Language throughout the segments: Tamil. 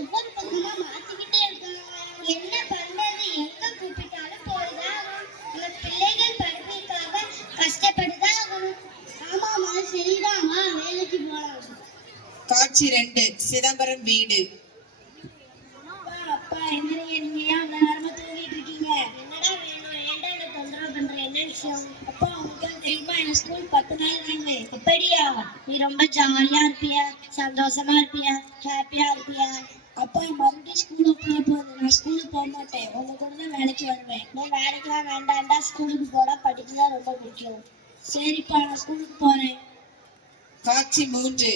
ஒவ்வொரு பக்கமா மாத்திக்கிட்டே இருக்காங்க. என்ன பண்றது? எங்க கூப்பிட்டாலும் போய்தான் நம்ம பிள்ளைகள் படிப்புக்காக கஷ்டப்பட்டுதான் ஆகணும். ஆமாமா, சரிதாமா, வேலைக்கு போலாம். காட்சி 2 சிதம்பரம் வீடு. அப்பா எந்திரிங்க, நீங்க ஏன் அந்த நேரமா தூங்கிட்டு இருக்கீங்க? என்னடா வேணும்? ஏன்டா என்ன தொந்தரவு பண்ற? என்ன விஷயம்? அப்பா உங்களுக்கு தெரியுமா, என் ஸ்கூல் 10 நாள் லீவு. அப்படியா? நீ ரொம்ப ஜாலியா இருப்பியா, சந்தோஷமா இருப்பியா, ஹாப்பியா இருப்பியா? அப்பா மறுபடியும் ஸ்கூலுக்கு போகுது. நான் ஸ்கூலுக்கு போக மாட்டேன், உங்க கூட தான் வேலைக்கு வருவேன். நான் வேலைக்கெல்லாம் வேண்டாண்டா, ஸ்கூலுக்கு போட படிக்கதான் ரொம்ப பிடிக்கும். சரிப்பா, நான் ஸ்கூலுக்கு போறேன். காட்சி 3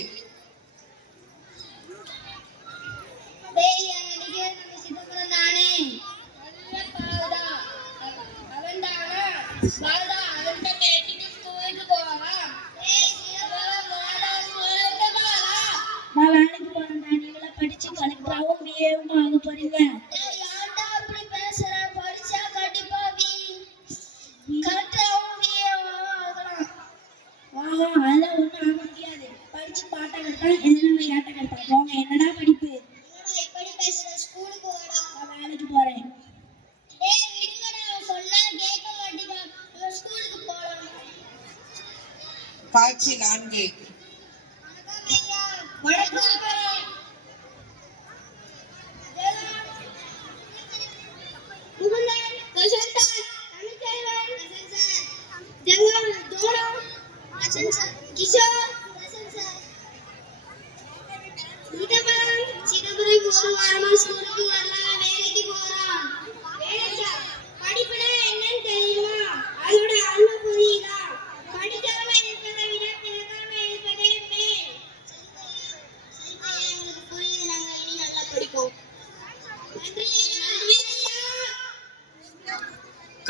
நான் வேலைக்கு போறேன். நீங்கள படிச்சு கலெக்டராகவும் பிஏவும் ஆக போறீங்க. அதெல்லாம் ஒண்ணும் ஆக முடியாது. படிச்சு பாட்டை கட்டா எதுவும் ஏட்ட கட்டா போங்க. என்னடா படிப்பு? இப்படி பேசுற? ஸ்கூலுக்கு போடா. நான் வேலைக்கு போறேன். சொன்னா கேட்க மாட்டீங்க. ஸ்கூலுக்கு போலாம். காட்சி 4 படிப்புனா என்னன்னு தெரியுமா? அதோட அருமை புரியுதா? படிக்காம இருப்பதை விட பிறக்காம இருப்பதே மேல். புரியுது, நாங்க இனி நல்லா படிப்போம்.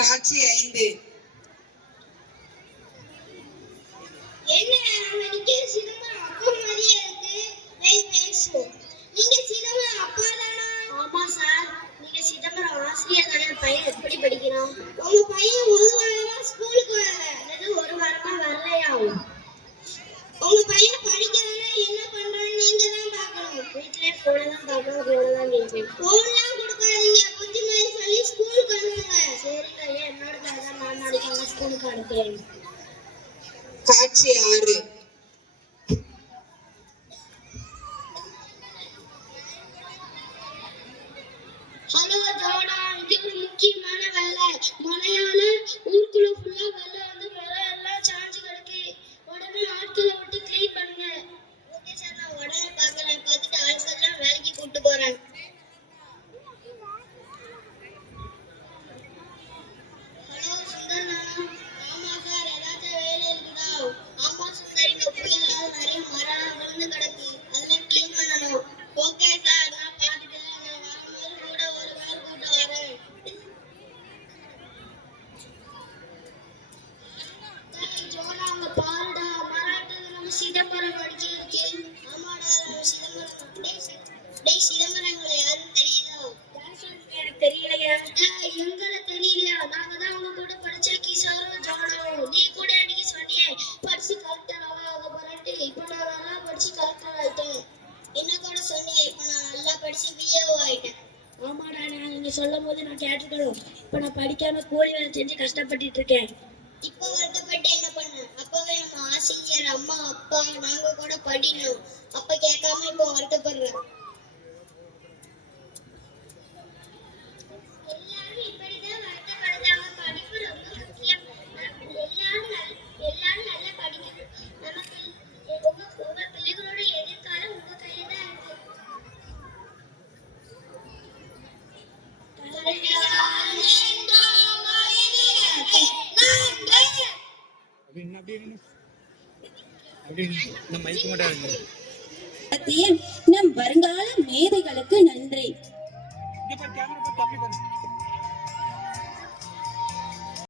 காட்சி 5 என்ன நிக்க சிதம்பரம் அப்பா மாதிரியே இருக்கு. பேசுவோம். நீங்க சிதம்பரம் அப்பா தானா? ஆமா சார். நீங்க சிதம்பரம் ஆசிரியர் தானே? பையன் எப்படி படிக்கிறான்? உங்க பையன் ஒரு வாரமா ஸ்கூலுக்கு வரல. அது ஒரு வாரமா வரலையா? உங்க பையன் படிக்கிறதுனா என்ன பண்றான்னு நீங்க தான் பார்க்கணும். வீட்லயே போன தான் பார்க்கணும், போன தான் கேட்பேன். போன்லாம் கொடுக்காதீங்க, புத்திமதி சொல்லி ஸ்கூலுக்கு அனுப்புங்க. சரிங்க, என்னோட தான் நான் நாளைக்கு ஸ்கூலுக்கு அனுப்புறேன். காட்சி 6 ஹலோ ஜோடா, இது ஒரு முக்கியமான வேலை. மழையால ஊருக்குள்ள ஃபுல்லா வெள்ளம் வந்து மரம் எல்லாம் சாஞ்சு கிடக்கு. உடனே ஆட்களை விட்டு கிளீன் பண்ணுங்க. ஓகே சார், நான் உடனே பார்க்கறேன். பார்த்துட்டு ஆட்களெல்லாம் வேலைக்கு கூட்டு போறேன். ஹலோ சுந்தர். ஆமா சார், ஏதாச்சும் வேலை இருக்குதா? ஆமா சுந்தர், இங்க புயலால நிறைய மரம் விழுந்து கிடக்கு, அதெல்லாம் கிளீன் பண்ணணும். ஓகே சார், நான் பார்த்துட்டு நான் வரும்போது கூட ஒரு வேலை கூட்ட வரேன். ஜோனா, அங்க பாருடா, மராட்டது நம்ம சிதம்பரம் படிச்சு இருக்கு. ஆமாடா, நம்ம சிதம்பரம். டேய் சிதம்பரம், எங்களை யாரும் தெரியுதா? எனக்கு தெரியலையா? எங்களை தெரியலையா? நாங்க தான் அவங்க கூட படிச்ச கிஷோரும் ஜோனாவும். நீ கூட அன்னைக்கு சொன்னியே படிச்சு கலெக்டர் ஆக போறேன்ட்டு. இப்போ நான் நல்லா படிச்சு கலெக்டர் ஆயிட்டேன். என்ன கூட சொன்னியே, இப்போ நான் நல்லா படிச்சு பிஏஓ ஆயிட்டேன். ஆமாடா, நான் நீங்க சொல்லும் போது நான் கேட்டுக்கணும். இப்போ நான் படிக்காம கூலி வேலை செஞ்சு கஷ்டப்பட்டுட்டு இருக்கேன். இப்போ வருத்தப்பட்டு என்ன பண்ண? அப்பவே நம்ம ஆசிரியர், அம்மா, அப்பா, நாங்க கூட படிக்கணும். அப்ப கேட்காம இப்போ வருத்தப்படுறேன். எல்லாரும் இப்படிதான் வருத்தப்படுறாங்க. படிப்பு ரொம்ப முக்கியம். எல்லாரும் நல்லா படிக்கணும். நமக்கு உங்க பிள்ளைகளோட எதிர்காலம் உங்க கையில தான் இருக்கு. நம் வருங்கால மேதைகளுக்கு நன்றி.